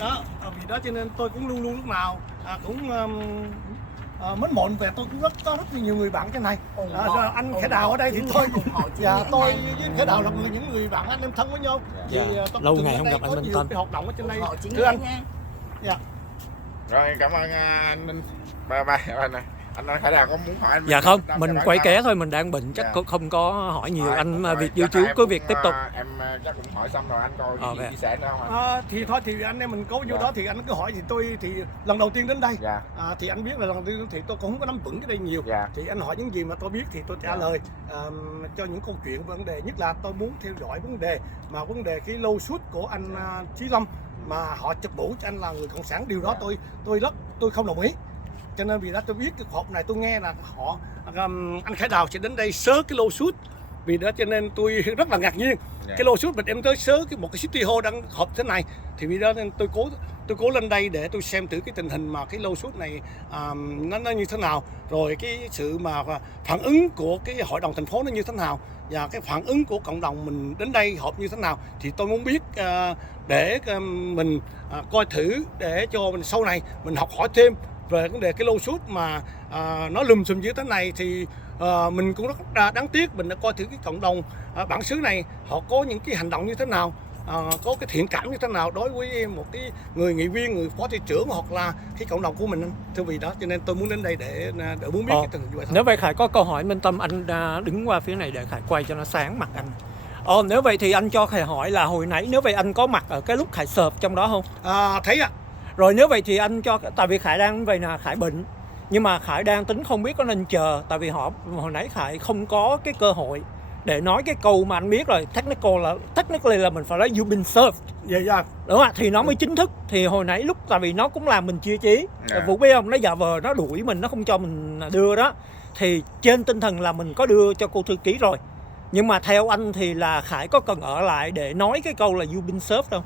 Đó, vì đó cho nên tôi cũng luôn luôn lúc nào cũng mến mộn về. Tôi cũng có rất nhiều người bạn trên này. Anh Khải Đào ở đây thì tôi tôi với Khải Đào là những người bạn anh em thân với nhau. Dạ. Tôi Lâu ngày không gặp anh Minh Tâm. Hoạt động ở trên đây. Thưa anh. Dạ. Rồi cảm ơn anh Minh. Anh Khải Đào có muốn hỏi anh? Dạ không, mình quay ké thôi, mình đang bệnh chắc không có hỏi nhiều. Anh việc dự trữ cứ việc tiếp tục. Em chắc cũng hỏi xong rồi, anh coi gì chia sẻ nữa không anh? Thì thôi thì anh em mình cố vô đó thì anh cứ hỏi thì tôi thì lần đầu tiên đến đây. Thì anh biết là lần đầu tiên thì tôi cũng không có nắm vững cái đây nhiều. Thì anh hỏi những gì mà tôi biết thì tôi trả lời cho những câu chuyện vấn đề, nhất là tôi muốn theo dõi vấn đề cái lô suất của anh Chí Lâm mà họ chụp mũ cho anh là người cộng sản. Điều đó tôi không đồng ý. Cho nên vì đó tôi biết cái hộp này, tôi nghe là anh Khải Đào sẽ đến đây sớ cái lô suất. Vì đó cho nên tôi rất là ngạc nhiên. Cái lô suất mình em tới sớ một cái City Hall đang họp thế này. Thì vì đó nên tôi cố lên đây để tôi xem thử cái tình hình mà cái lô suất này nó như thế nào, rồi cái sự mà phản ứng của cái hội đồng thành phố nó như thế nào, và cái phản ứng của cộng đồng mình đến đây họp như thế nào. Thì tôi muốn biết để mình coi thử, để cho mình sau này mình học hỏi thêm về vấn đề cái lô suất mà nó lùm xùm như thế này. Thì mình cũng rất đáng tiếc, mình đã coi thử cái cộng đồng bản xứ này họ có những cái hành động như thế nào, có cái thiện cảm như thế nào đối với một cái người nghị viên, người phó thị trưởng hoặc là cái cộng đồng của mình. Thưa vì đó cho nên tôi muốn đến đây để muốn biết cái tình hình như vậy thôi. Nếu vậy Khải có câu hỏi Minh Tâm, anh đứng qua phía này để Khải quay cho nó sáng mặt anh. Nếu vậy thì anh cho Khải hỏi là hồi nãy nếu vậy anh có mặt ở cái lúc Khải sợp trong đó không? Thấy ạ. Rồi nếu vậy thì anh cho, tại vì Khải đang vậy là Khải bệnh, nhưng mà Khải đang tính không biết có nên chờ, tại vì hồi nãy Khải không có cái cơ hội để nói cái câu mà anh biết rồi, technically là mình phải nói you've been served. Dạ. Đúng không? Thì nó mới chính thức. Thì hồi nãy lúc tại vì nó cũng làm mình chia trí. Vũ biết không, nó giả vờ nó đuổi mình, nó không cho mình đưa đó. Thì trên tinh thần là mình có đưa cho cô thư ký rồi. Nhưng mà theo anh thì là Khải có cần ở lại để nói cái câu là you've been served không?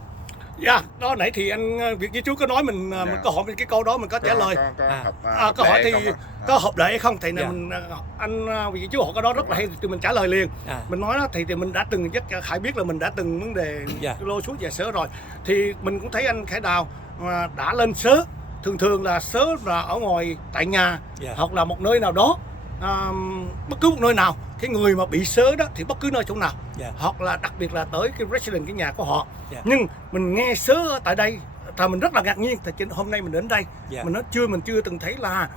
Dạ, đó nãy thì anh Việt với chú có nói mình có hỏi cái câu đó mình có trả lời. Câu hỏi thì có hợp lệ hay không thì là mình anh Việt với chú họ cái đó rất là hay thì mình trả lời liền. Mình nói đó thì mình đã từng rất Khải biết là mình đã từng vấn đề cái lô suất và sớ rồi. Thì mình cũng thấy anh Khải Đào đã lên sớ, thường là sớ là ở ngoài tại nhà hoặc là một nơi nào đó. Bất cứ một nơi nào, cái người mà bị sớ đó thì bất cứ nơi chỗ nào, hoặc là đặc biệt là tới cái resident, cái nhà của họ. Nhưng mình nghe sớ tại đây thì mình rất là ngạc nhiên. Thì hôm nay mình đến đây mình chưa từng thấy là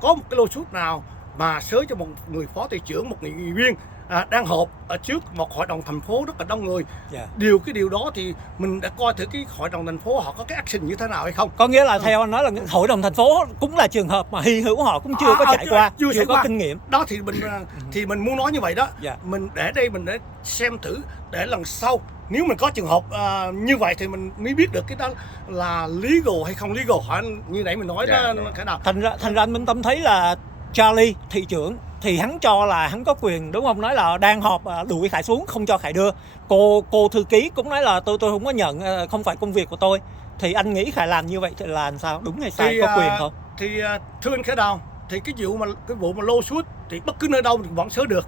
có một cái lô suất nào mà sớ cho một người phó thị trưởng, một nghị viên đang họp ở trước một hội đồng thành phố rất là đông người. Cái điều đó thì mình đã coi thử cái hội đồng thành phố họ có cái action như thế nào hay không. Có nghĩa là theo anh nói là hội đồng thành phố cũng là trường hợp mà hy hữu, họ cũng chưa có trải qua, chưa có kinh nghiệm. Đó thì mình muốn nói như vậy đó. Mình để đây mình để xem thử, để lần sau nếu mình có trường hợp như vậy thì mình mới biết được cái đó là legal hay không legal. Hỏi như nãy mình nói đó cái nào. Thành ra anh Minh Tâm thấy là Charlie thị trưởng thì hắn cho là hắn có quyền, đúng không? Nói là đang họp đuổi Khải xuống, không cho Khải đưa. Cô thư ký cũng nói là tôi không có nhận, không phải công việc của tôi. Thì anh nghĩ Khải làm như vậy thì là làm sao? Đúng hay sai, có quyền không? Thì thưa anh Khải Đào, thì cái vụ mà lô suất thì bất cứ nơi đâu mình vẫn sớ được.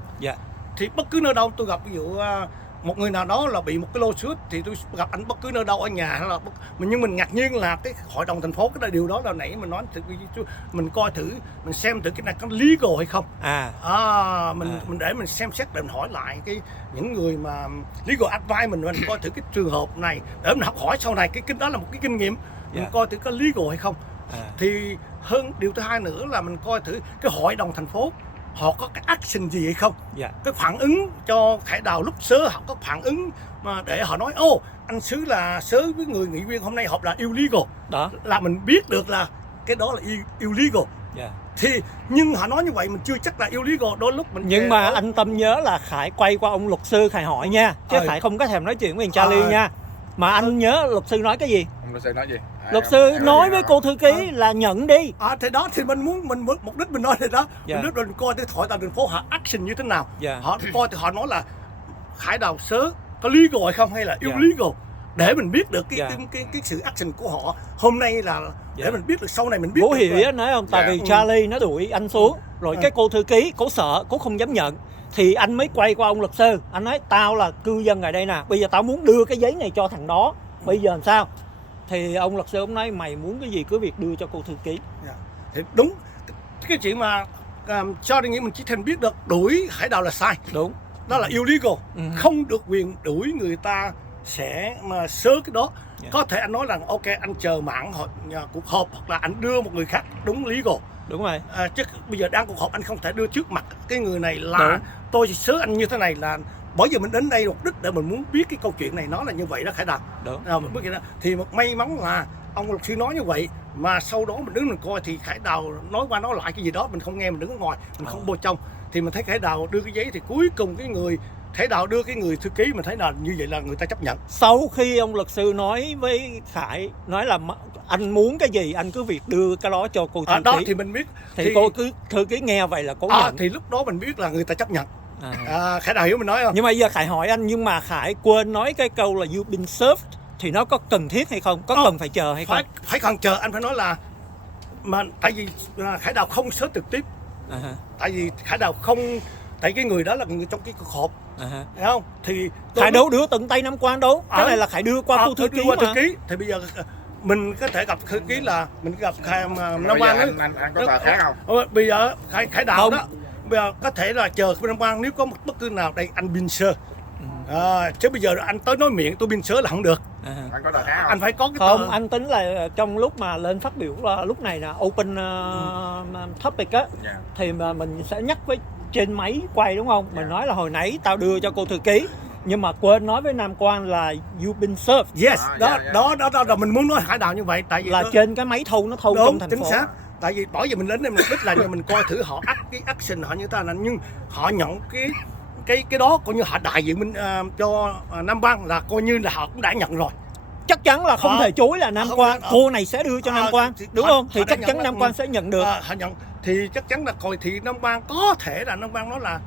Thì bất cứ nơi đâu tôi gặp ví dụ một người nào đó là bị một cái lô suất thì tôi gặp anh bất cứ nơi đâu ở nhà hay là nhưng mình ngạc nhiên là cái hội đồng thành phố cái điều đó là nãy mình nói mình coi thử, mình xem thử cái này có legal hay không. Mình để mình xem xét để mình hỏi lại những người mà legal advice mình coi thử cái trường hợp này để mình học hỏi sau này cái đó là một cái kinh nghiệm. Mình coi thử có legal hay không. Thì hơn điều thứ hai nữa là mình coi thử cái hội đồng thành phố họ có cái action gì hay không. Cái phản ứng cho Khải Đào lúc sớ họ có phản ứng mà để họ nói anh sứ là sớ với người nghị viên hôm nay họp là illegal đó, là mình biết được là cái đó là illegal. Thì nhưng họ nói như vậy mình chưa chắc là illegal. Đôi lúc mình nhưng mà anh Tâm nhớ là Khải quay qua ông luật sư Khải hỏi nha, chứ Khải không có thèm nói chuyện với Charlie nha. Mà anh nhớ luật sư nói cái gì? Luật sư nói gì? Luật sư nói với cô thư ký là nhận đi. Thì đó thì mình mục đích mình nói thì đó. Mình coi cái hội đồng thành phố họ action như thế nào. Họ coi thì họ nói là Khải Đào sớ có legal hay không hay là illegal, để mình biết được cái sự action của họ hôm nay là để mình biết được sau này mình biết. Bố hiểu ý nói không? Tại vì Charlie nó đuổi anh xuống rồi cái cô thư ký cố sợ, cố không dám nhận. Thì anh mới quay qua ông luật sư, anh nói tao là cư dân ở đây nè, bây giờ tao muốn đưa cái giấy này cho thằng đó, bây giờ làm sao? Thì ông luật sư ông nói mày muốn cái gì cứ việc đưa cho cô thư ký. Thì đúng cái chuyện mà cho đề nghị mình chỉ thành biết được đuổi hải đảo là sai, Đúng. đó là illegal, không được quyền đuổi người ta sẽ mà sớ cái đó. Có thể anh nói rằng ok anh chờ mãn cuộc họp hoặc là anh đưa một người khác, đúng legal. Đúng rồi. Chứ bây giờ đang cuộc họp anh không thể đưa trước mặt cái người này là tôi sớ anh như thế này, là bởi vì mình đến đây mục đích để mình muốn biết cái câu chuyện này nó là như vậy đó Khải Đào. Mình biết vậy đó. Thì may mắn là ông luật sư nói như vậy, mà sau đó mình đứng mình coi thì Khải Đào nói qua nói lại cái gì đó mình không nghe, mình đứng ở ngoài mình không vô trong, thì mình thấy Khải Đào đưa cái giấy thì cuối cùng cái người Khải Đào đưa cái người thư ký, mình thấy là như vậy là người ta chấp nhận. Sau khi ông luật sư nói với Khải, nói là anh muốn cái gì anh cứ việc đưa cái đó cho cô thư đó ký. Thì mình biết thì cô cứ thư ký nghe vậy là cô nhận. Thì lúc đó mình biết là người ta chấp nhận. Khải Đào hiểu mình nói không? Nhưng mà giờ Khải hỏi anh, nhưng mà Khải quên nói cái câu là you've been served, thì nó có cần thiết hay không? Có cần phải chờ hay không? Phải cần chờ, anh phải nói là mà tại vì Khải Đào không sớt trực tiếp. Tại vì Khải Đào không, tại cái người đó là người trong cái cuộc họp, hiểu không? Thì Khải đâu đưa tận tay Nam Quang đâu, cái này là Khải đưa qua cô thư ký mà. Thì bây giờ mình có thể gặp thư ký là mình gặp Nam Quang đó. Anh có tờ khác không? Bây giờ Khải Đào đó bây giờ có thể là chờ Nam Quang, nếu có một bất cứ nào đây anh bin sơ. Chứ bây giờ anh tới nói miệng tôi bin sớ là không được. Anh có tờ khác không? Anh phải có cái không, anh tính là trong lúc mà lên phát biểu là lúc này là open topic á, thì mà mình sẽ nhắc với trên máy quay đúng không? Mình nói là hồi nãy tao đưa cho cô thư ký, nhưng mà quên nói với Nam Quang là you've been served. Yes, đó mình muốn nói Khải Đào như vậy, tại vì là trên cái máy thu nó thu trong thành phố. Chính xác. Tại vì bởi vì mình đến đây mục đích là mình coi thử họ cái action họ như thế nào, nhưng họ nhận cái đó coi như họ đại diện mình cho Nam Quang, là coi như là họ cũng đã nhận rồi. Chắc chắn là không thể chối là Nam Quang, cô này sẽ đưa cho Nam Quang, đúng không? Thì chắc chắn Nam Quang sẽ nhận được. Họ nhận thì chắc chắn là coi thì Nam Quang có thể là Nam Quang nói là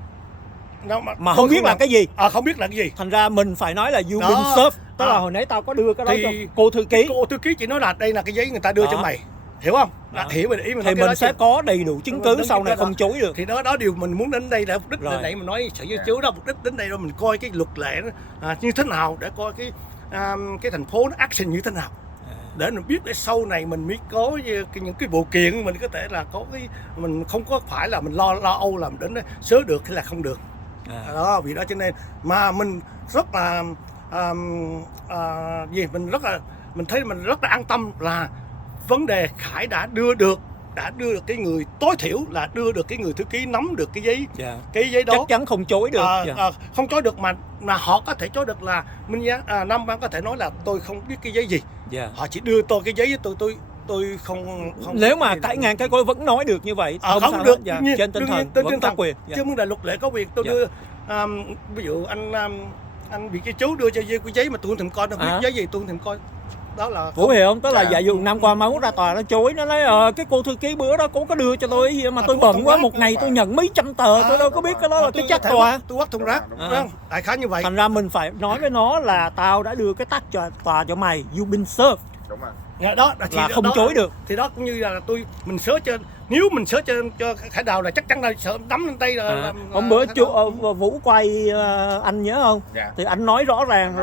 mà không biết là cái gì. Không biết là cái gì. Thành ra mình phải nói là you've been served, tức là hồi nãy tao có đưa cái đó cho cô thư ký. Cô thư ký chỉ nói là đây là cái giấy người ta đưa cho mày, hiểu không? Hiểu ý mình. Thì mình sẽ có đầy đủ chứng cứ sau này không chối được. Thì đó điều mình muốn đến đây để mục đích là nãy mình nói sự chứ đó, mục đích đến đây rồi mình coi cái luật lệ như thế nào, để coi cái thành phố nó action như thế nào, để mình biết để sau này mình mới có những cái vụ kiện mình có thể là có cái, mình không có phải là mình lo âu làm đến sớ được hay là không được. Đó, vì đó cho nên mà mình rất là mình thấy mình rất là an tâm là vấn đề Khải đã đưa được cái người tối thiểu là đưa được cái người thư ký nắm được cái giấy đó, chắc chắn không chối được. Không chối được, mà họ có thể chối được là Nam Quang có thể nói là tôi không biết cái giấy gì. Họ chỉ đưa tôi cái giấy, tôi không nếu mà cãi ngang cái tôi vẫn nói được như vậy, không được. Trên tinh thần vẫn có quyền. Chứ vấn đề luật lệ có quyền. Tôi đưa ví dụ anh bị cái chú đưa cho cái giấy mà tôi không thèm coi, nó viết giấy gì tôi không thèm coi. Đó là Vũ hiểu không? Tức là giả dụ Nam Quang máu ra tòa nó chối, nó nói cái cô thư ký bữa đó cô có đưa cho tôi cái gì mà tôi bận quá, một ngày tôi nhận mấy trăm tờ, tôi đâu có biết cái đó là cái chắc tòa. Tôi quát thùng rác, đại khái như vậy. Thành ra mình phải nói với nó là tao đã đưa cái tách cho tòa cho mày, you've been served. Đúng rồi. Đó là không chối được. Thì đó cũng như là mình search cho, nếu mình search cho Khải Đào là chắc chắn là sợ nắm lên tay là hôm bữa Vũ quay anh nhớ không? Thì anh nói rõ ràng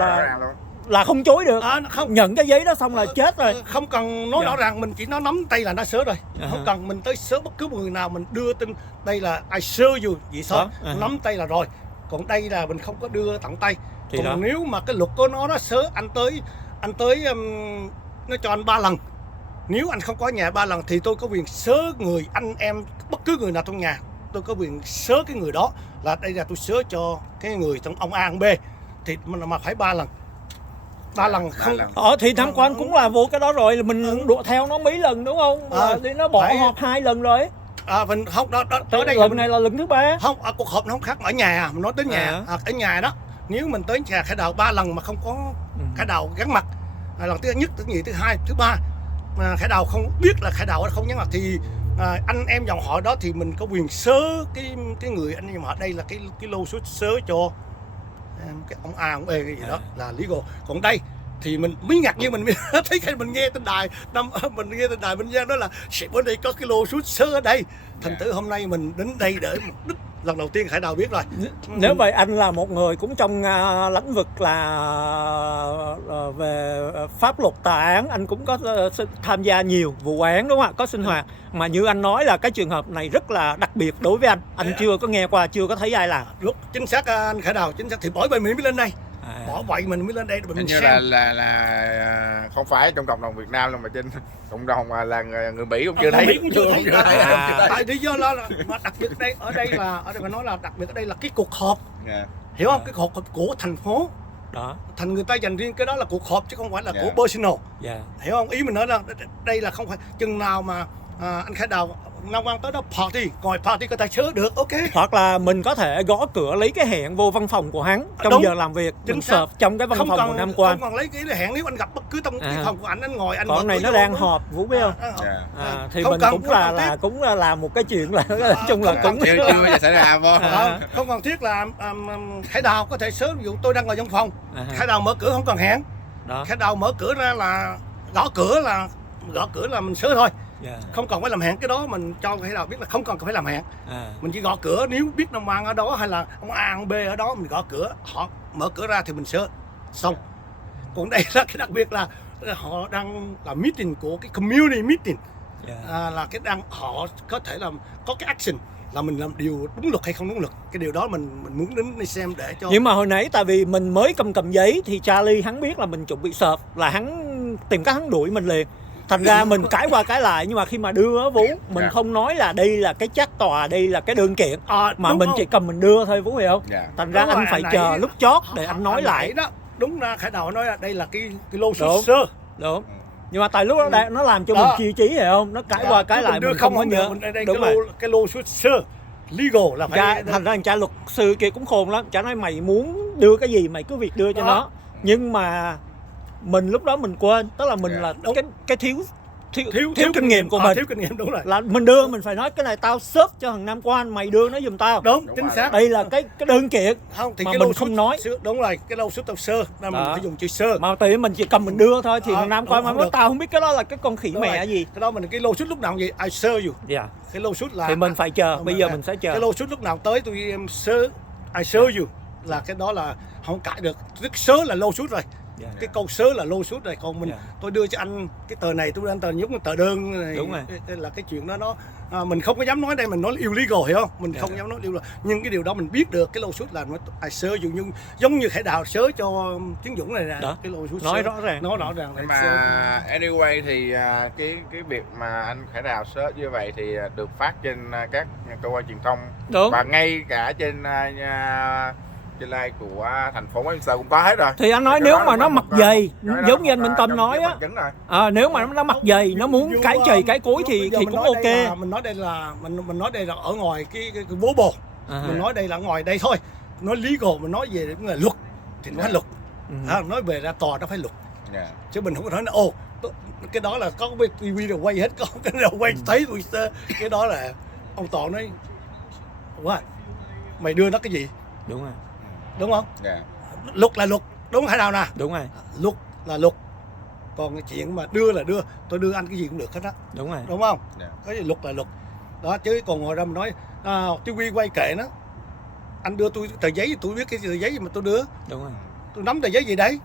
là không chối được. Không nhận cái giấy đó xong là chết rồi. Không cần nói rõ ràng, mình chỉ nói nắm tay là nó sớ rồi. Không cần mình tới sớ bất cứ một người nào, mình đưa tin đây là I show you vậy thôi, nắm tay là rồi. Còn đây là mình không có đưa tận tay. Còn nếu mà cái luật của nó sớ anh tới nó cho anh 3 lần. Nếu anh không có nhà 3 lần thì tôi có quyền sớ người anh em bất cứ người nào trong nhà, tôi có quyền sớ cái người đó là đây là tôi sớ cho cái người trong ông A ông B, thì mà phải 3 lần. 3 lần không. Thì Nam Quang cũng là vô cái đó rồi, mình đuổi theo nó mấy lần đúng không? Thì nó bỏ họp 2 lần rồi. Mình không đó tới đây lần này là lần thứ 3. Không, cuộc họp nó không khác, ở nhà mình nói tới nhà. Ở nhà đó, nếu mình tới nhà Khải Đào 3 lần mà không có Khải Đào gắn mặt, lần thứ nhất, thứ nhì, thứ hai, thứ ba mà Khải Đào không biết là Khải Đào không nhắn mặt, thì anh em dòng họ đó thì mình có quyền sớ cái người anh em họ, đây là cái lô số sớ cho cái ông A ông B cái gì đó là legal. Còn đây thì mình mới ngạc nhiên, mình thấy khi mình nghe trên đài mình nghe nói là sẽ bên đây có cái lô số sớ ở đây. Thành thử hôm nay mình đến đây để mục đích lần đầu tiên Khải Đào biết rồi. Nếu vậy anh là một người cũng trong lĩnh vực là về pháp luật tòa án, anh cũng có tham gia nhiều vụ án đúng không ạ, có sinh hoạt, mà như anh nói là cái trường hợp này rất là đặc biệt đối với anh chưa có nghe qua, chưa có thấy ai làm. Lúc chính xác anh Khải Đào, chính xác, thì bởi vậy mình mới lên đây. Bỏ vậy mình mới lên đây mình như là không phải trong cộng đồng Việt Nam mà trên cộng đồng là người Mỹ cũng chưa thấy. Mỹ cũng chưa thấy. Tại lý do là mà đặc biệt ở đây là mà nói là đặc biệt ở đây là cái cuộc họp, hiểu không? Cái cuộc họp của thành phố đó, thành người ta dành riêng cái đó là cuộc họp chứ không phải là của personal, hiểu không? Ý mình nói là đây là không phải chừng nào mà anh Khải Đào Nam Quang tới đó party, ngồi party có tài xế được, ok. Hoặc là mình có thể gõ cửa lấy cái hẹn vô văn phòng của hắn trong đúng, giờ làm việc, mình serve trong cái văn phòng của Nam Quang. Không cần lấy cái hẹn, nếu anh gặp bất cứ trong cái phòng của anh ngồi anh. Còn này nó đang họp, Vũ biết không? Thì mình cũng là làm một cái chuyện là nói chung là cũng chưa bao giờ xảy ra vô. Không cần thiết là Khải Đào có thể sớm, ví dụ tôi đang ngồi trong phòng, Khải Đào mở cửa không cần hẹn. Khải Đào mở cửa ra là gõ cửa là mình sớm thôi. Không cần phải làm hẹn, cái đó mình cho Khải Đào biết là không cần phải làm hẹn. Mình chỉ gõ cửa, nếu biết Nam Quang ở đó hay là ông A ông B ở đó mình gõ cửa, họ mở cửa ra thì mình sớm xong. Còn đây là cái đặc biệt là họ đang làm meeting của cái community meeting, là cái đang họ có thể làm có cái action là mình làm điều đúng luật hay không đúng luật, cái điều đó mình muốn đến xem để cho. Nhưng mà hồi nãy tại vì mình mới cầm giấy thì Charlie hắn biết là mình chuẩn bị sợp, là hắn tìm cách hắn đuổi mình liền, thành ra mình cãi qua cãi lại. Nhưng mà khi mà đưa Vũ, mình không nói là đây là cái chắc tòa, đây là cái đơn kiện, mà mình chỉ cầm mình đưa thôi, Vũ hiểu không? Thành ra anh phải chờ lúc chót để anh nói lại đó. Đúng ra Khải Đào nói là đây là cái lô sơ. Đúng. Nhưng mà tại lúc đó nó làm cho mình chia trí, hiểu không? Nó cãi qua cãi lại mình không có nhớ. Đúng rồi. Cái lô sơ legal là phải. Thành ra cha luật sư kia cũng khôn lắm, cha nói mày muốn đưa cái gì mày cứ việc đưa cho nó. Nhưng mà mình lúc đó mình quên, tức là mình là cái thiếu kinh nghiệm của mình. Thiếu kinh nghiệm, đúng rồi. Là mình đưa, mình phải nói cái này tao xếp cho thằng Nam Quang, mày đưa nó giùm tao. Đúng chính xác. Đây là cái đơn kiện. Không thì mà cái mình không nói. Đúng rồi, cái lô suất tao sơ, nên mình phải dùng chữ sơ. Mà tại mình chỉ cầm mình đưa thôi thì thằng Nam Quang mà nói tao không biết cái đó là cái con khỉ mẹ gì. Cái đó mình cái lô suất lúc nào vậy? I serve you. Cái lô suất là thì mình phải chờ, bây giờ mình sẽ chờ. Cái lô suất lúc nào tới tôi I serve you là cái đó là không cãi được. Tức sớ là lô suất rồi. Cái câu sớ là lô suất rồi, còn mình tôi đưa cho anh cái tờ này, tôi đưa anh tờ giống tờ đơn này. Đúng rồi. Cái là cái chuyện đó nó mình không có dám nói đây, mình nói illegal, hiểu không? Mình không dám nói illegal, nhưng cái điều đó mình biết được cái lô suất là I sớ you, nhưng giống như Khải Đào sớ cho Tiến Dũng này nè, cái lô suất nói rõ ràng. Nhưng mà anyway thì cái việc mà anh Khải Đào sớ như vậy thì được phát trên các cơ quan truyền thông. Đúng. Và ngay cả trên live của thành phố Mỹ cũng có hết rồi. Thì anh nói nếu mà nó mặc dày, giống như anh Minh Tâm nói á, nếu mà nó mặc dày, nó muốn cái chày cái cối thì cũng ok. Mình nói đây là ở ngoài cái bố bồ. Mình nói đây là ngoài đây thôi. Nói legal, mình nói về cũng là luật thì nó phải luật. Nói về ra tòa nó phải luật. Chứ mình không có nói cái đó là có cái TV rồi quay hết, có cái nào quay thấy tôi cái đó là ông Toàn nói mày đưa nó cái gì? Đúng rồi. Đúng không? Luật là luật, đúng hay nào nè? Đúng rồi. Luật là luật. Còn cái chuyện mà đưa là đưa, tôi đưa anh cái gì cũng được hết á. Đúng rồi. Đúng không? Cái gì luật là luật. Đó, chứ còn ngồi ra mình nói TV quay kệ nó. Anh đưa tôi tờ giấy, tôi biết cái tờ giấy gì mà tôi đưa. Đúng rồi. Tôi nắm tờ giấy gì đấy.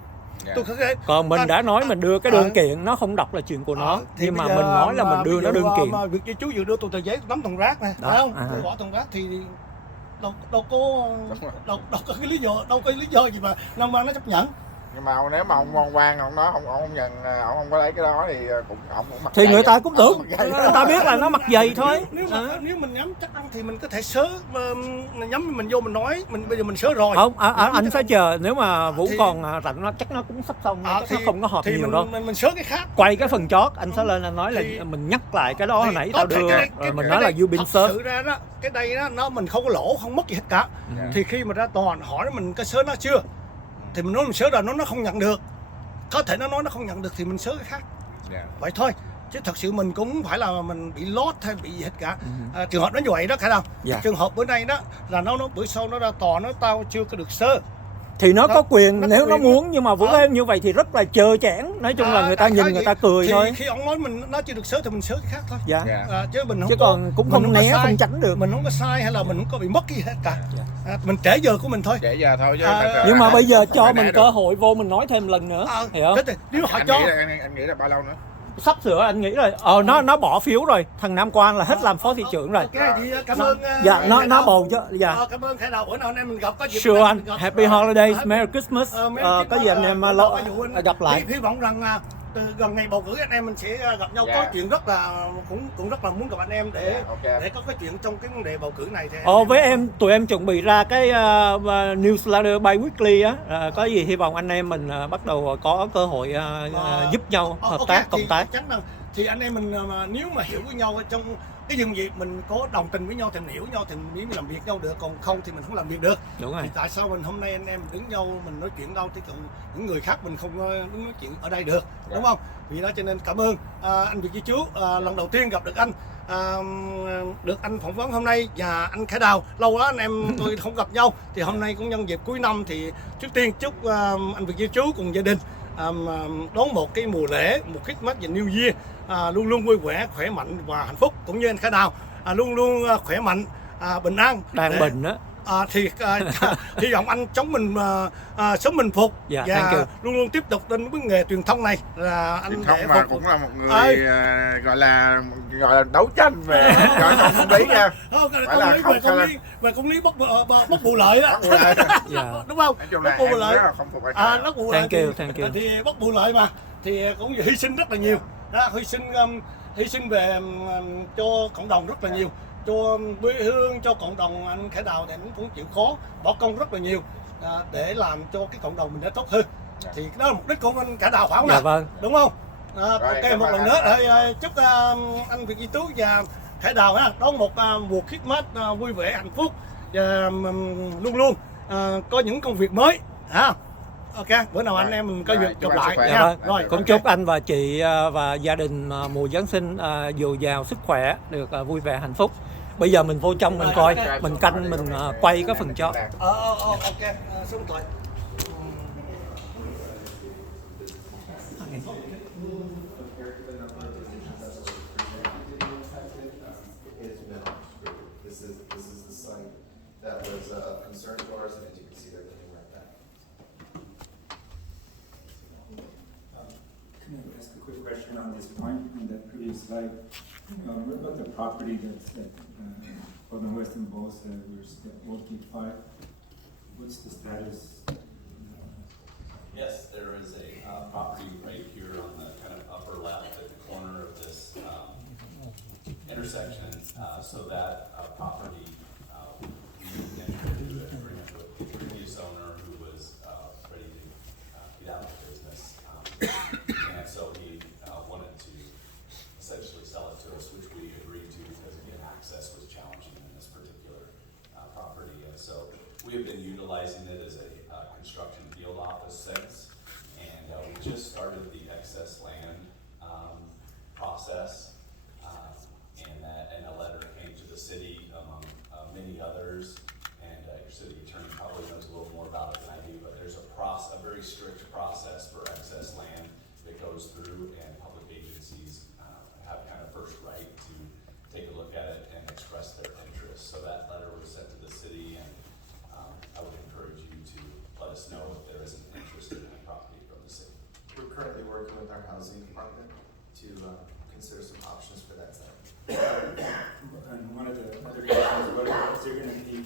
Còn mình đã nói mình đưa cái đơn kiện, nó không đọc là chuyện của nó, nhưng mà mình nói là mình đưa nó đơn kiện. Mà việc chú vừa đưa tôi tờ giấy, tôi nắm thùng rác này, phải không? Tôi bỏ thùng rác thì đâu có cái lý do gì mà Nam Quang nó chấp nhận. Nhưng mà nếu mà ông Quang ông nói ông không nhận, ông không có lấy cái đó thì cũng ông cũng mặc thì người ta cũng được, người ta biết là nó mặc giày thôi. Nếu mình nhắm chắc ăn thì mình có thể sớ, nhắm mình vô mình nói, bây giờ mình sớ rồi. Không, anh phải chờ, nếu mà Vũ còn rảnh nó chắc nó cũng sắp xong, chắc nó không có họp nhiều đâu. Mình sớ cái khác. Quay cái phần chót anh sẽ lên anh nói là mình nhắc lại cái đó hồi nãy tao đưa, rồi mình nói là you been served. Thực sự ra đó, cái đây đó nó mình không có lỗ, không mất gì hết cả. Thì khi mà ra tòa hỏi mình cái sớ nó chưa, thì mình nói mình sớ rồi nó không nhận được, có thể nó nói nó không nhận được thì mình sớ cái khác. Vậy thôi, chứ thật sự mình cũng phải là mình bị lót hay bị gì hết cả. Trường hợp nó như vậy đó, phải không? Trường hợp bữa nay đó là nó bữa sau nó ra tòa nó tao chưa có được sơ, thì nó có quyền nó nếu có nó quyền muốn, nhưng mà Vũ em như vậy thì rất là trơ trẽn, nói chung là người ta nhìn người ta cười thì thôi. khi ông nói mình nó chưa được sớ thì mình sớ cái khác thôi. Dạ. Chứ mình không chứ còn cũng không né không tránh được, mình không có sai hay là mình không có bị mất cái gì hết cả. Mình trễ giờ của mình thôi, trễ giờ thôi chứ nhưng mà bây giờ cho mình cơ hội vô mình nói thêm lần nữa, hiểu không? Nếu họ anh cho anh nghĩ là bao lâu nữa? Sắp sửa anh nghĩ rồi, nó bỏ phiếu rồi, thằng Nam Quang là hết làm phó thị trưởng rồi. Ok, thì cảm ơn. Dạ, nó bầu cho. Dạ. Cảm ơn Khải Đào, bữa nào anh em mình gặp có dịp. Sure anh, Happy Holidays, Merry Christmas. Có gì anh em gặp lại. Hy vọng rằng từ gần ngày bầu cử anh em mình sẽ gặp nhau. Có chuyện rất là cũng rất là muốn gặp anh em để có cái chuyện trong cái vấn đề bầu cử này thì với em, tụi em chuẩn bị ra cái newsletter bi-weekly á, có gì hy vọng anh em mình bắt đầu có cơ hội giúp nhau hợp tác công tác. Chắc là thì anh em mình nếu mà hiểu với nhau trong cái những gì mình có đồng tình với nhau thì mình hiểu nhau thì mình mới làm việc nhau được, còn không thì mình không làm việc được. Đúng rồi. Thì tại sao mình hôm nay anh em đứng nhau mình nói chuyện đâu, thì còn những người khác mình không đứng nói chuyện ở đây được, đúng không? Vì đó cho nên cảm ơn anh Việt Di Chú, lần đầu tiên gặp được anh, được anh phỏng vấn hôm nay, và anh Khải Đào lâu quá anh em tôi không gặp nhau, thì hôm nay cũng nhân dịp cuối năm thì trước tiên chúc anh Việt Di Chú cùng gia đình đón một cái mùa lễ, một Christmas và New Year luôn luôn vui vẻ, khỏe mạnh và hạnh phúc, cũng như anh Khải Đào luôn luôn khỏe mạnh, bình an, Đàn bình đó. Thì hy vọng anh chống mình sớm bình phục, và luôn luôn tiếp tục trên cái nghề truyền thông này, là anh truyền thông mà cũng là một người gọi là đấu tranh về công lý nha, về công lý bất vụ lợi đó. Đúng không? Bất vụ lợi, bất vụ lợi thì bất vụ lợi mà, thì cũng hy sinh rất là nhiều đó, hy sinh về cho cộng đồng rất là nhiều, cho quê hương, cho cộng đồng. Anh Khải Đào thì cũng chịu khó bỏ công rất là nhiều để làm cho cái cộng đồng mình đã tốt hơn, thì đó là mục đích của anh Khải Đào, phải không nào? Vâng. Đúng không? Ok, một lần nữa rồi chúc anh Việt Di Tú và Khải Đào đón một mùa Christmas vui vẻ, hạnh phúc, và luôn luôn có những công việc mới. Ok, bữa nào anh em mình có dịp gặp lại nha. Rồi, cũng chúc anh và chị và gia đình mùa Giáng sinh dồi dào sức khỏe, được vui vẻ hạnh phúc. Bây giờ mình vô trong mình coi, mình canh, mình quay cái phần chót. Ok, xuống rồi. On this point in the previous slide, what about the property that's at Golden Western Bowl, where's the Old Gate 5? What's the status? Yes, there is a property right here on the kind of upper left at the corner of this intersection. So that property, we entered into an agreement with the previous owner who was ready to get out of the business. And so he wanted to essentially sell it to us, which we agreed to because, again, access was challenging in this particular property. And so we have been utilizing it as a construction field office since, and we just started the excess land process, and a letter came to the city among many others, and your city attorney probably knows a little more about it than I do, but there's a very strict process for excess land that goes through, and public agencies have kind of first right to take a look at it and express their interest. So that letter was sent to the city, and I would encourage you to let us know if there is an interest in any property from the city. We're currently working with our housing department to consider some options for that site. And one of the other questions, what is there going to be,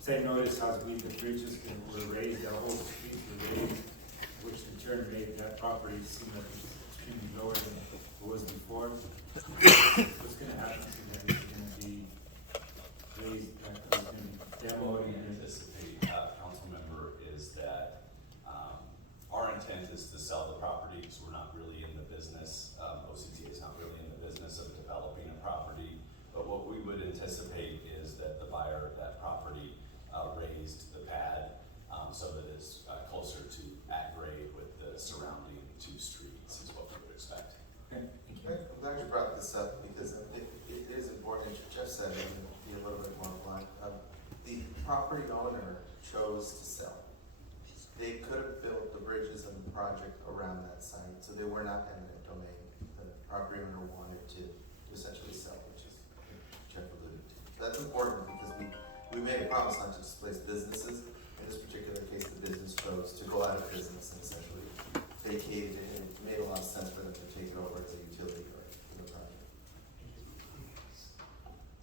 say notice how the bridges were raised, the whole streets were raised, which in turn made that property seem like it's extremely lower than it was before. What's going to happen to that? Is it going to be raised, is it going to be What demoed? we anticipate, council member, is that our intent is to sell the property because we're not really in the business. OCTA is not really in the business of developing a property. But what we would anticipate is that the buyer of that property raised the pad so that it's closer to at grade with the surrounding two streets is what we would expect. essentially sell, which is Jeff alluded to. That's important because we made a promise not to displace businesses. In this particular case, the business chose to go out of business and essentially vacated it, and it made a lot of sense for them to take it over as a utility right for the project.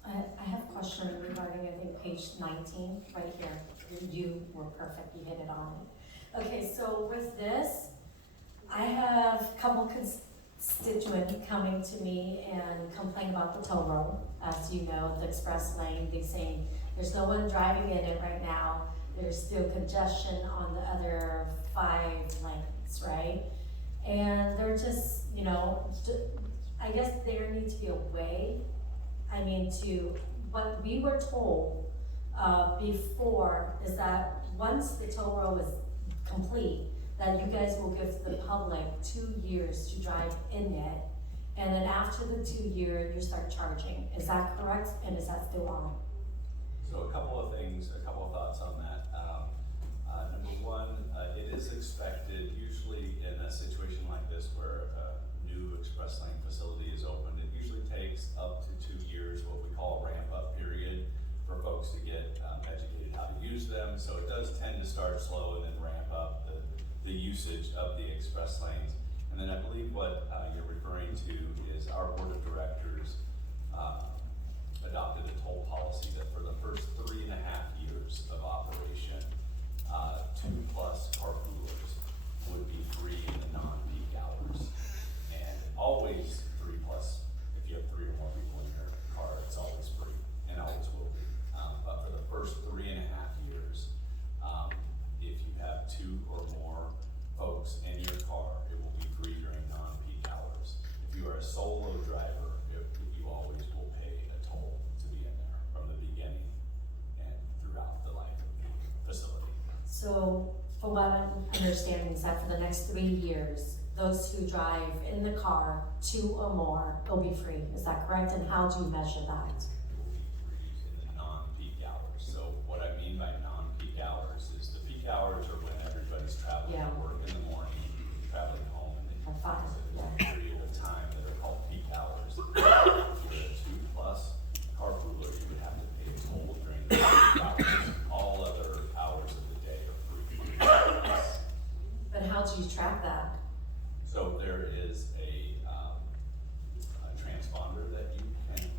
I have a question regarding, I think, page 19, right here. You were perfect, you hit it on it. Okay, so with this, I have a couple constituents coming to me and complain about the toll road. As you know, the express lane, they're saying there's no one driving in it right now. There's still congestion on the other 5 lanes, right? And they're just, you know, I guess there needs to be a way, I mean, to, what we were told before is that once the toll road is complete, that you guys will give the public 2 years to drive in it, and then after the 2 years, you start charging. Is that correct? And is that still on? So a couple of things, a couple of thoughts on that. Number one, it is expected, usually in a situation like this where a new express lane facility is opened, it usually takes up to 2 years, what we call a ramp-up period, for folks to get educated how to use them. So it does tend to start slow and then ramp up the usage of the express lanes. And then I believe what you're referring to is our board of directors adopted a toll policy that for the first 3.5 years of operation, 2+ carpoolers would be free in the non-peak hours. And always 3+, if you have 3 or more people in your car, it's always free and always will be. But for the first 3.5 years, if you have 2 or more folks in your car, it will be free during non-peak hours. If you are a solo driver, you always will pay a toll to be in there from the beginning and throughout the life of the facility. So, for what I'm understanding is that for the next 3 years, those who drive in the car 2 or more will be free. Is that correct? And how do you measure that? It will be free in the non-peak hours. So what I mean by non-peak hours is the peak hours are when everybody's traveling Yeah. to work in the morning, traveling home in the At 5, evening. yeah. There's a period of time that are called peak hours. If you're a 2+ carpooler, you would have to pay a toll during the peak hours. All other hours of the day are free. But how do you track that? So there is a transponder that you can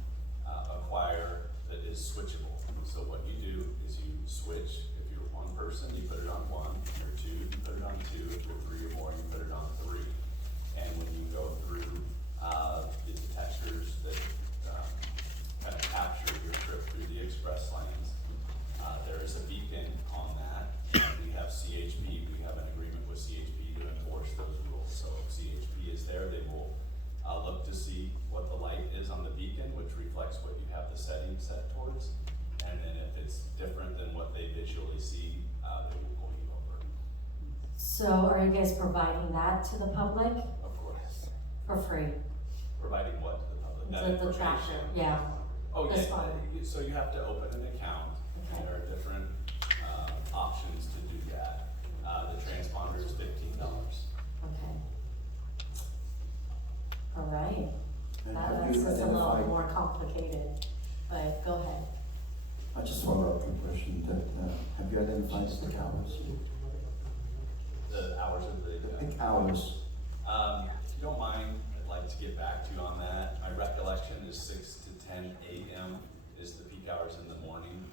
acquire that is switchable. So what you do is you switch. If you're one person, you put it on 1. If you're 2, you put it on 2. If you're 3 or more, you put it on 3. And when you go through the detectors that kind of capture your trip through the express lanes, there is a beacon on that. And we have CHP. We have an agreement with CHP to enforce those rules. So if CHP is there, they will look to see what the light is on the beacon, which reflects what you have the setting set towards. And then if it's different than what they visually see, they will pull you over. So are you guys providing that to the public Of course. for free? Providing what to the public? That The tracker, information. yeah. Oh, That's yeah, fine. so you have to open an account, Okay. and there are different options to do that. The transponder is $15. Okay. All right. And That have makes you this a little identified, more complicated, but go ahead. I just follow up the question that, have you identified the peak hours? The hours of The the, peak hours, if you don't mind, I'd like to get back to you on that. My recollection is 6 to 10 a.m. is the peak hours in the morning,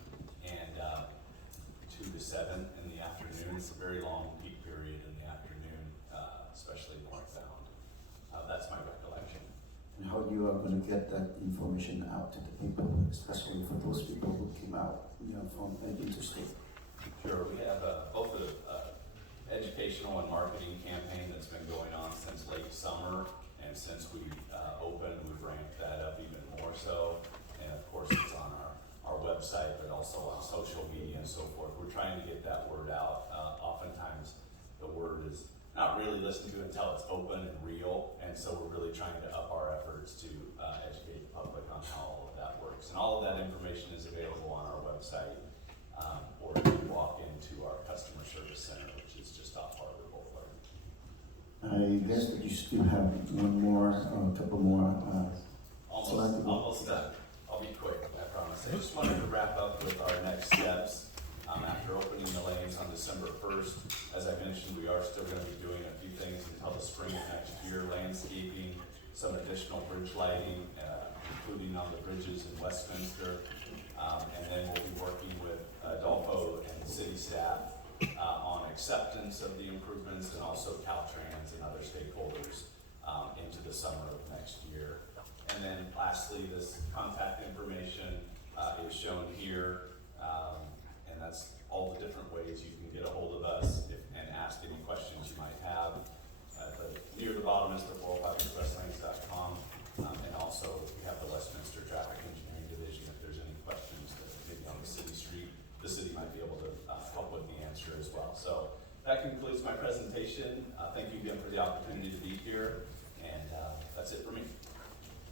and 2 to 7 in the afternoon. It's a very long peak period in the afternoon, especially northbound. That's my recollection. and how you are gonna get that information out to the people, especially for those people who came out, from interstate? Sure, we have both a educational and marketing campaign that's been going on since late summer, and since we opened, we've ramped that up even more so. And of course, it's on our website, but also on social media and so forth. We're trying to get that word out. Oftentimes, the word is not really listened to until it's open and real, and so we're really trying to up our efforts to educate the public on how all of that works. And all of that information is available on our website, or if you walk into our customer service center, which is just off Harbor Boulevard. I guess that you still have one more, a couple more, Almost. selected things until the spring of next year, landscaping, some additional bridge lighting, including on the bridges in Westminster. And then we'll be working with Adolfo and city staff on acceptance of the improvements and also Caltrans and other stakeholders into the summer of next year. And then lastly, this contact information is shown here, and that's all the different ways you can get a hold of us and ask any questions you might have. Near the bottom is the 405expresslanes.com, and also we have the Westminster Traffic Engineering Division if there's any questions that maybe on the city street, the city might be able to help with the answer as well. So that concludes my presentation. Thank you again for the opportunity to be here, and that's it for me.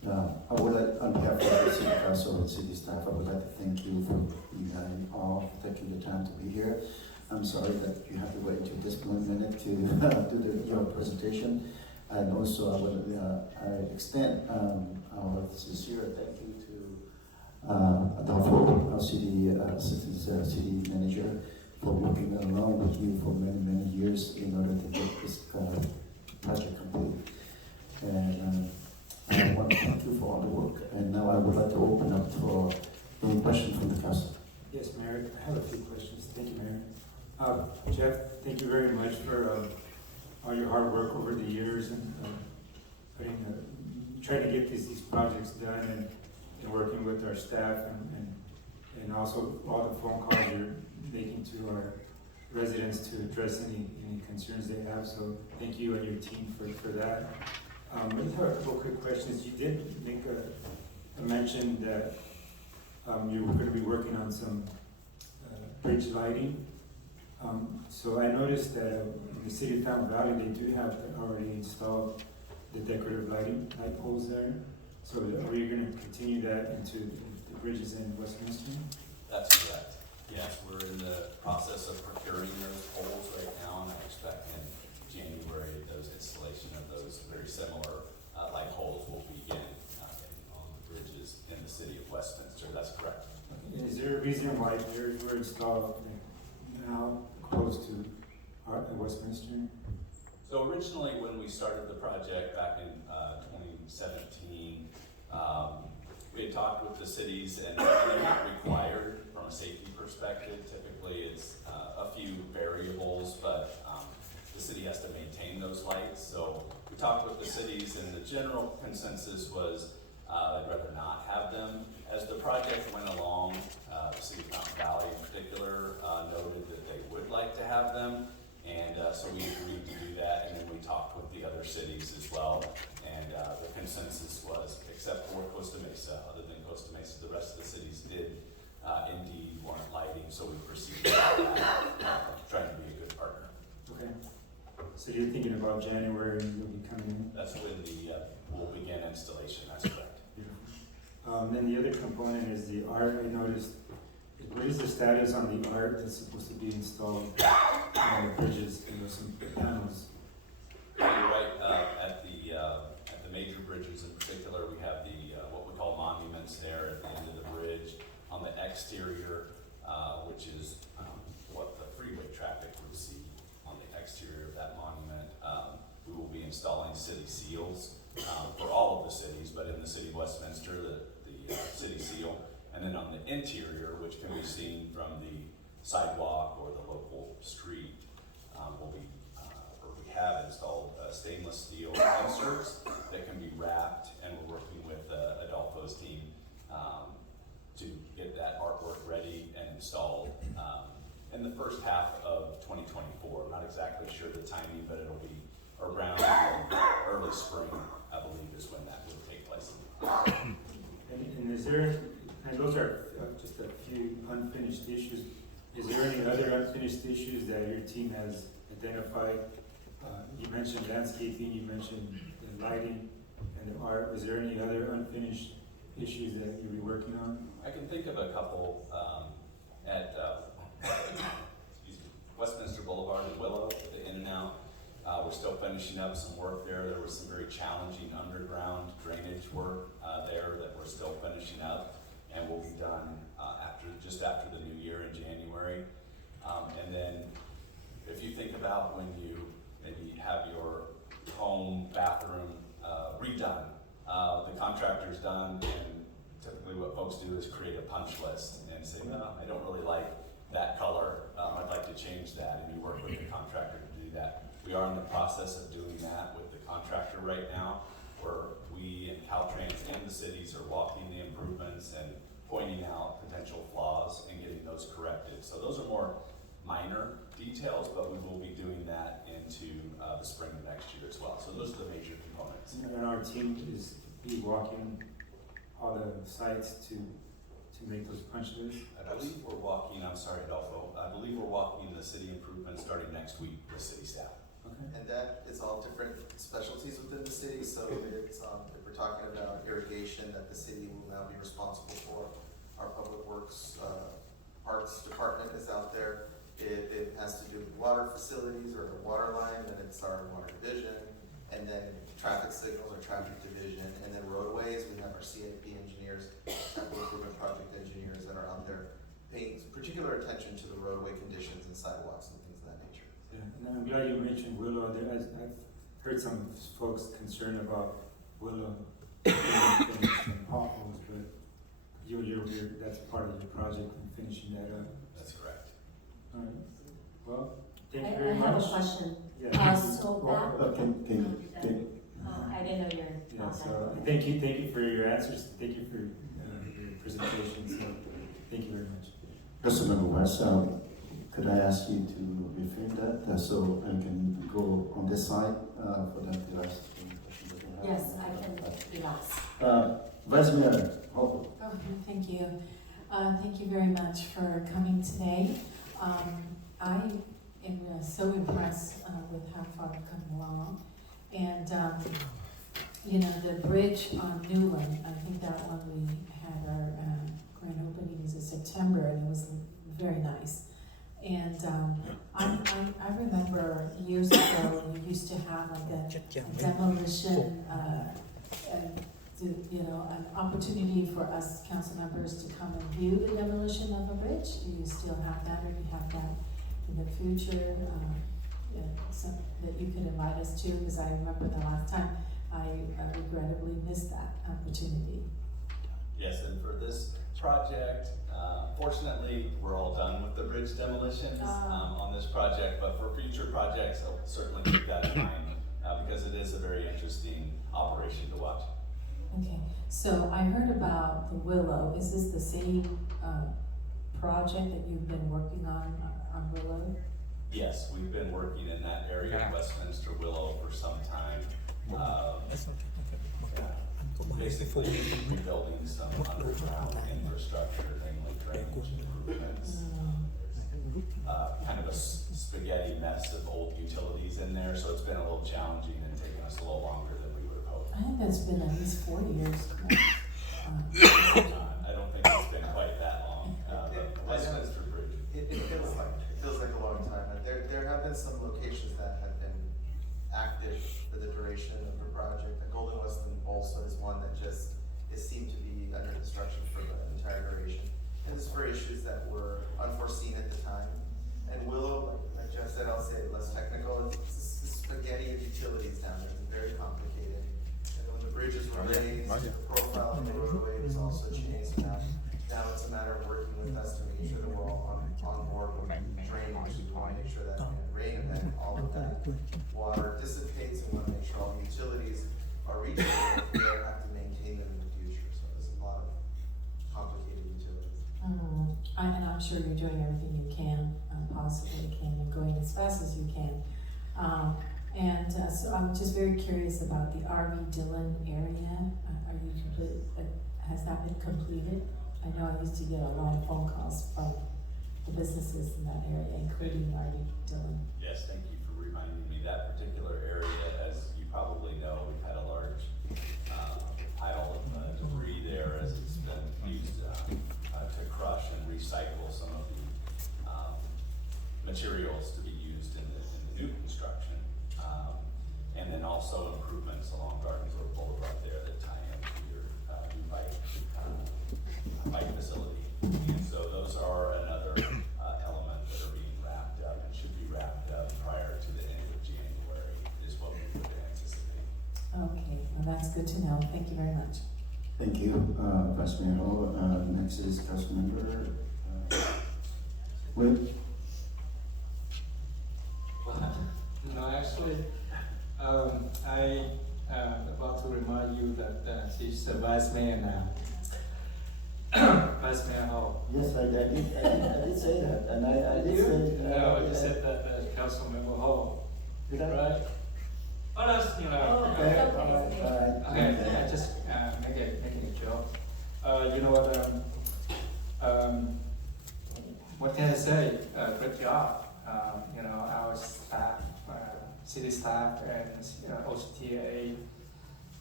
I would like, on behalf of the city council and city staff, I would like to thank you for you guys all for taking the time to be here. I'm sorry that you have to wait until this minute to do your presentation. And also I extend our sincere thank you to Adolfo, our city manager, for working along with me for many years in order to get this project complete. And I want to thank you for all the work. And now I would like to open up for any questions from the council. Yes, Mayor, I have a few questions. Thank you, Mayor. Jeff, thank you very much for all your hard work over the years and trying to get these projects done and working with our staff and also all the phone calls you're making to our residents to address any concerns they have. So thank you and your team for that. I just have a couple quick questions. You did make a mention that you were going to be working on some bridge lighting. So I noticed that in the city of Fountain Valley, they do have already installed the decorative light poles there. So are you going to continue that into the bridges in Westminster? That's correct. Yes, we're in the process of procuring those poles right now, and I expect in January those installation of those very similar light poles will begin on the bridges in the city of Westminster. That's correct. Okay. Is there a reason why theirs were installed now close to Westminster? So originally, when we started the project back in 2017, we had talked with the cities, and they're not required from a safety perspective. Typically, it's a few variables, but the city has to maintain those lights. So we talked with the cities, and the general consensus was they'd rather not have them. As the project went along, the city of Fountain Valley in particular noted that they would like to have them, and so we agreed to do that, and then we talked with the other cities as well, and the consensus was, except for Costa Mesa, other than Costa Mesa, the rest of the cities did indeed want lighting, so we proceeded with that, trying to be a good partner. Okay. So you're thinking about January, you'll be coming in? That's when we'll begin installation, that's correct. Then the other component is the art. I noticed, what is the status on the art that's supposed to be installed on the bridges? There were some panels. You're right, at the major bridges in particular, we have the, what we call monuments there at the end of the bridge. On the exterior, which is what the freeway traffic would see on the exterior of that monument, we will be installing city seals for all of the cities, but in the city of Westminster, the city seal. And then on the interior, which can be seen from the sidewalk or the local street, we have installed stainless steel inserts that can be wrapped, and we're working with Adolfo's team to get that artwork ready and installed in the first half of 2024. I'm not exactly sure the timing, but it'll be around early spring, I believe, is when that will take place. And is there, and those are just a few unfinished issues. Is there any other unfinished issues that your team has identified? You mentioned landscaping, you mentioned the lighting and the art. Is there any other unfinished issues that you'll be working on? I can think of a couple at Westminster Boulevard and Willow, the in and out. We're still finishing up some work there. There was some very challenging underground drainage work there that we're still finishing up, and will be done just after the new year in January. And then if you think about when you maybe have your home bathroom redone. The contractor's done, and typically what folks do is create a punch list and say, no, I don't really like that color, I'd like to change that, and you work with the contractor to do that. We are in the process of doing that with the contractor right now, where we and Caltrans and the cities are walking the improvements and pointing out potential flaws and getting those corrected. So those are more minor details, but we will be doing that into the spring of next year as well. So those are the major components. And our team is be walking all the sites to make those punch lists. I believe we're walking, I'm sorry, Adolfo, I believe we're walking the city improvements starting next week with city staff. Okay. And that is all different specialties within the city, so it's, if we're talking about irrigation, that the city will now be responsible for. Our public works, parks department is out there. It has to do with water facilities or the water line, and it's our water division. And then traffic signals, our traffic division, and then roadways, we have our CIP engineers, capital improvement project engineers that are out there paying particular attention to the roadway conditions and sidewalks and things of that nature. Yeah, and I'm glad you mentioned Willow. I've heard some folks concerned about Willow and potholes, but that's part of your project and finishing that up. That's correct. All right. Well, thank I you very much. have a question. Yeah. So back, Can I didn't know your Yeah, comment. so thank you for your answers. Thank you for your presentation. So thank you very much. Councilmember West, could I ask you to refrain that so I can go on this side for them to ask any questions that they have? Yes, I can relax. Vice Mayor Hope. Oh, thank you. Thank you very much for coming today. I am so impressed with how far you've come along. And, you know, the bridge on Newland, I think that one we had our grand opening was in September, and it was very nice. And I remember years ago, we used to have like a demolition, you know, an opportunity for us council members to come and view the demolition of a bridge. Do you still have that, or do you have that in the future? So that you could invite us to, because I remember the last time I regrettably missed that opportunity. Yes, and for this project, fortunately, we're all done with the bridge demolitions on this project, but for future projects, I'll certainly keep that in mind because it is a very interesting operation to watch. Okay, so I heard about the Willow. Is this the same project that you've been working on Willow? Yes, we've been working in that area of Westminster Willow for some time. Basically rebuilding some underground infrastructure, mainly drainage improvements. Kind of a spaghetti mess of old utilities in there, so it's been a little challenging and taken us a little longer than we would have hoped. I think that's been at least 4 years. I don't think it's been quite that long. The Westminster Bridge. It feels like a long time. There have been some locations that have been active for the duration of the project. The Golden West and Bolsa is one that just seemed to be under construction for the entire duration. And this is for issues that were unforeseen at the time. And Willow, like Jeff said, I'll say it less technical, it's a spaghetti of utilities down there. It's very complicated. And when the bridges were raised, the profile of the roadway was also changed. Now it's a matter of working with us to make sure that we're all on board with drainage. We want to make sure that in a rain event, all of that water dissipates, and we want to make sure all the utilities are reachable if we don't have to maintain them in the future. So there's a lot of complicated utilities. And I'm sure you're doing everything you can, possibly can, and going as fast as you can. So I'm just very curious about the RV Dillon area. Has that been completed? I know I used to get a lot of phone calls from the businesses in that area, including RV Dillon. Yes, thank you for reminding me. That particular area, as you probably know, we've had a large pile of debris there as it's been used to crush and recycle some of the materials to be used in the new construction. And then also improvements along Gardensburg Boulevard there that tie into your new bike facility. And so those are another element that are being wrapped up and should be wrapped up prior to the end of January is what we would anticipate. that's good to know. Thank you very much. Thank you, Vice Mayor Ho. Next is Councilmember Nguyen. No, actually, I about to remind you that she's the vice mayor now. Vice Mayor Ho. Yes, I did say that, and I did say. No, you said that Council Member Ho. Did I? Right? Oh, that's, you know. Okay, okay. all right. Okay, I just making a joke. You know what can I say? Great job. You know, our staff, city staff, and OCTA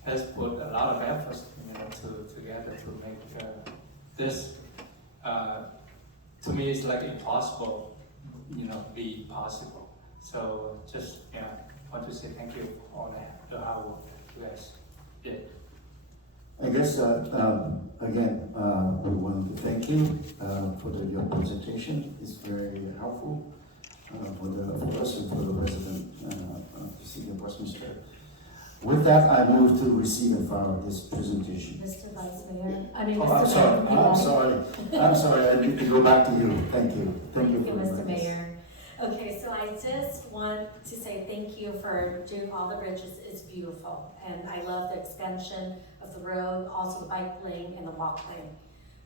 has put a lot of effort, you know, together to make this. To me, it's like impossible, you know, be possible. So just want to say thank you for all the hard work you guys did. I guess, again, we want to thank you for your presentation. It's very helpful for us and for the resident of the city of Westminster. With that, I move to receive and file this presentation. Mr. Vice Mayor, Mr. I'm sorry, I need to go back to you. Thank you. Thank you for Mr. this. Mayor. Okay, so I just want to say thank you for doing all the bridges. It's beautiful. And I love the expansion of the road, also the bike lane and the walk lane.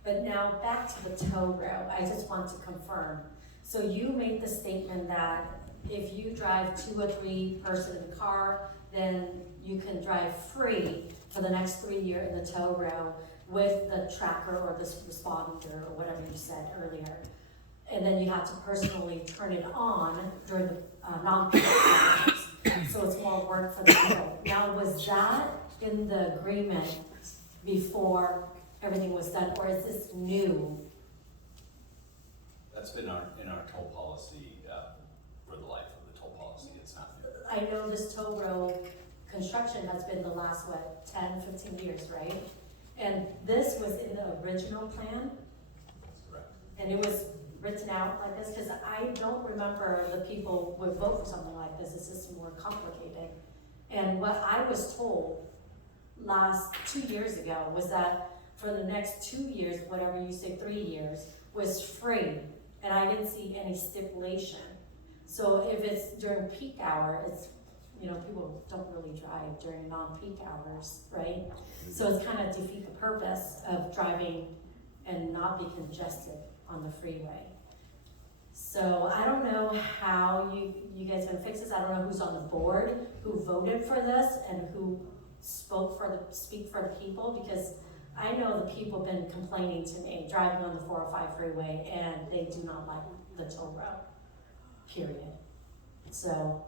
But now back to the tow road, I just want to confirm. So you made the statement that if you drive 2 or 3 person in the car, then you can drive free for the next 3 years in the tow road with the tracker or the responder or whatever you said earlier. And then you have to personally turn it on during the non-peak hours. So it's more work for the people. Now, was that in the agreement before everything was done, or is this new? That's been in our toll policy for the life of the toll policy. It's not new. I know this toll road construction has been the last, 10, 15 years, right? And this was in the original plan? That's correct. And it was written out like this? Because I don't remember the people would vote for something like this. It's just more complicated. And what I was told last 2 years ago was that for the next 2 years, whatever you say, 3 years, was free. And I didn't see any stipulation. So if it's during peak hour, it's, people don't really drive during non-peak hours, right? So it's kind of defeat the purpose of driving and not be congested on the freeway. So I don't know how you guys are gonna fix this. I don't know who's on the board, who voted for this, and who speak for the people, because I know the people have been complaining to me, driving on the 405 freeway, and they do not like the toll road, period. So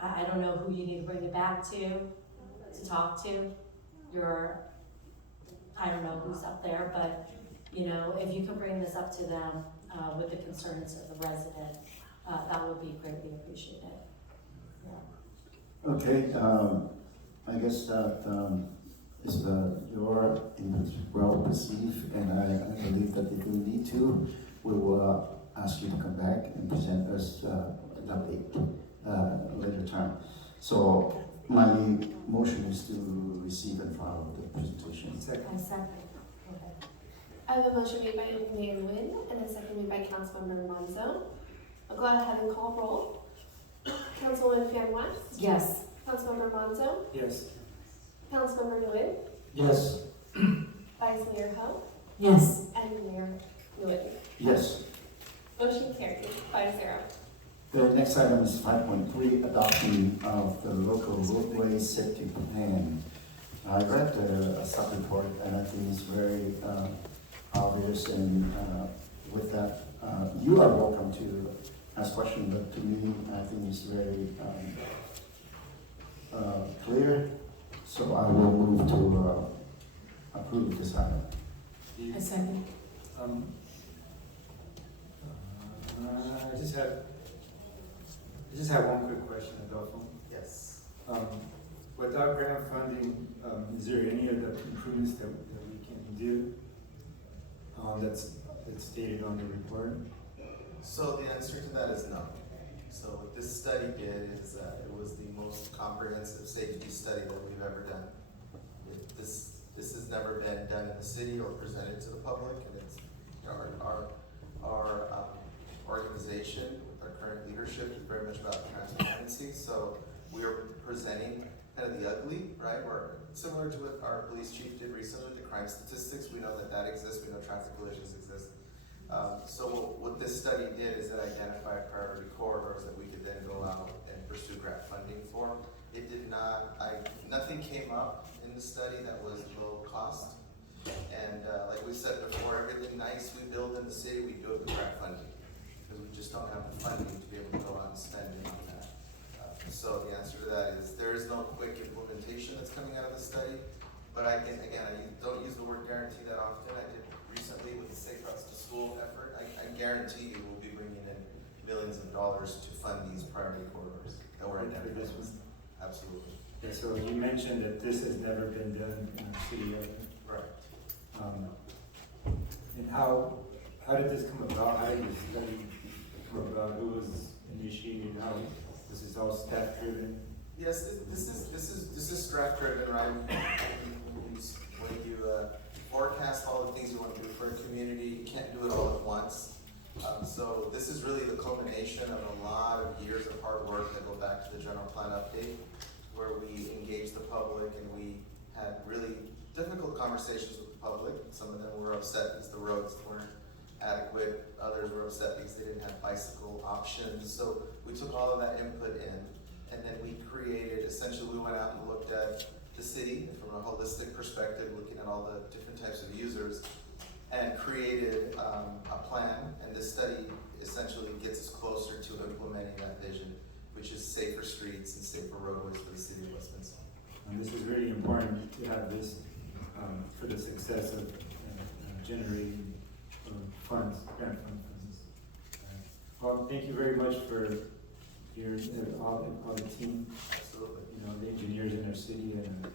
I don't know who you need to bring it back to talk to. I don't know who's up there, but if you can bring this up to them with the concerns of the resident, that would be greatly appreciated. Yeah. Okay, I guess that your input is well received, and I believe that if we need to, we will ask you to come back and present us an update later time. So my motion is to receive and file the presentation. I second. Okay. I have a motion made by Mayor Nguyen and a second made by Councilmember Monzo. I'll go ahead and call roll. Councilwoman Fan West? Yes. Councilmember Monzo? Yes. Councilmember Nguyen? Yes. Vice Mayor Ho? Yes. And Mayor Nguyen. Yes. Motion carried 5-0. The next item is 5.3, adoption of the local roadway safety plan. I read the sub-report, and I think it's very obvious, and with that, you are welcome to ask questions, but to me, I think it's very clear, so I will move to approve this item. A second. I just have one quick question, Adolfo. Yes. Without grant funding, is there any other improvements that we can do that's stated on the report? So the answer to that is no. So what this study did is it was the most comprehensive safety study that we've ever done. This has never been done in the city or presented to the public, and it's, you know, our organization with our current leadership is very much about transparency. So we are presenting kind of the ugly, right? We're similar to what our police chief did recently, the crime statistics. We know that exists. We know traffic collisions exist. So what this study did is it identified priority corridors that we could then go out and pursue grant funding for. It did not, nothing came up in the study that was low cost. And like we said before, everything nice we build in the city, we do it with grant funding. Because we just don't have the funding to be able to go out and spend it on that. So the answer to that is there is no quick implementation that's coming out of the study. But I can, again, I don't use the word guarantee that often. I did recently with the Safe Routes to School effort. I guarantee you we'll be bringing in millions of dollars to fund these priority corridors that were identified. Absolutely. Yeah, so you mentioned that this has never been done in our city yet. Right. And how did this come about? How did this study come about? Who was initiated? How this is all staff driven? Yes, this is staff driven, right? When you forecast all the things you want to do for a community, you can't do it all at once. So this is really the culmination of a lot of years of hard work that go back to the general plan update, where we engaged the public and we had really difficult conversations with the public. Some of them were upset because the roads weren't adequate. Others were upset because they didn't have bicycle options. So we took all of that input in, and then we created, essentially we went out and looked at the city from a holistic perspective, looking at all the different types of users, and created a plan. And this study essentially gets us closer to implementing that vision, which is safer streets and safer roadways for the city of Westminster. And this is really important to have this for the success of generating funds, grant funds. Well, thank you very much for your all the team. Absolutely. You know, the engineers in our city and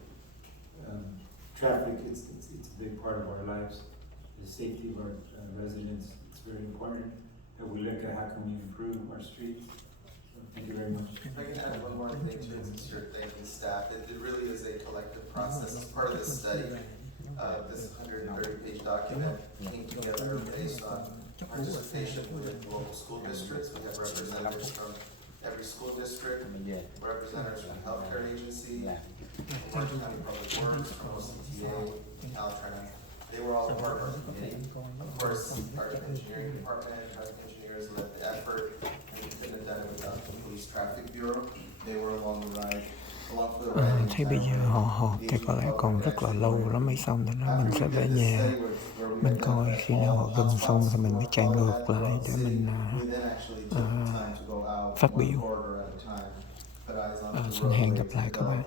traffic. It's a big part of our lives. The safety of our residents. It's very important that we look at how can we improve our streets. So thank you very much. If I can add one more thing to it, since you're thanking staff, it really is a collective process. As part of this study, this 130-page document came together based on participation with local school districts. We have representatives from every school district, representatives from healthcare agency, from Orange County Public Works, from OCTA, Caltrans. They were all part of our committee. Of course, our engineering department, traffic engineers led the effort. We couldn't have done it without the Police Traffic Bureau. They were along the ride. Thế bây giờ họ chắc có lẽ còn rất là lâu lắm mới xong, thì mình sẽ về nhà mình coi khi nào họ gần xong thì mình mới chạy ngược lại để mình phát biểu. Xin hẹn gặp lại các bạn.